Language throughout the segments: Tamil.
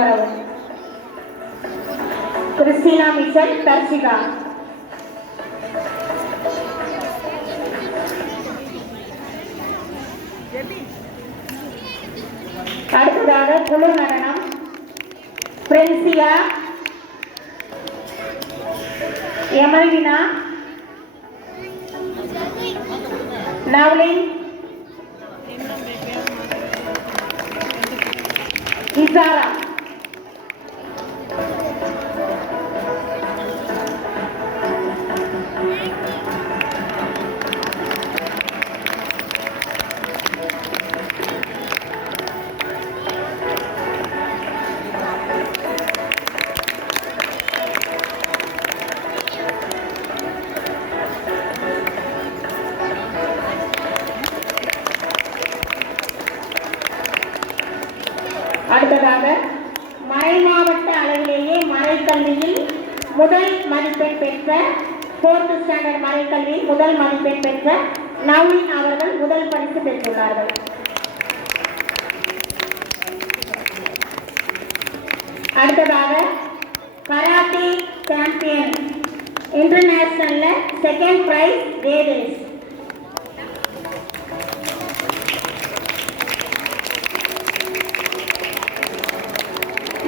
முன்வரவும். Christina Michelle Darshika. அடுத்ததாக குழு நடனம் பிரின்சியா, எமல்வினா, நவ்லின், இசாரா. அடுத்ததாக மறைமாவட்ட அளவிலேயே மறைக்கல்வியில் முதல் மதிப்பெண் பெற்ற 4th ஸ்டாண்டர்ட் மறைக்கல்வியில் முதல் மதிப்பெண் பெற்ற நவ்லின் அவர்கள் முதல் பரிசு பெற்றுள்ளார்கள். அடுத்ததாக கராத்தே சாம்பியன் இன்டர்நேஷனல்ல 2nd பிரைஸ் தேவேஷ்.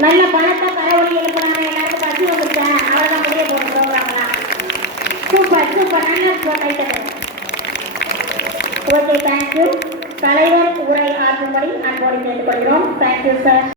நல்ல பணத்தை கரவொலி எழுப்புறாங்க. எல்லாருக்கும் பசி வந்துருக்கேன். அவ்வளோதான் முடிய போகிற ப்ரோக்ராம்லாம். சூப்பர் சூப்பர், நல்ல கைத்தட்டு. Okay, thank you. தலைவர் உரை ஆற்றும்படி அன்போடு கேட்டுக்கொள்கிறோம். Thank you sir.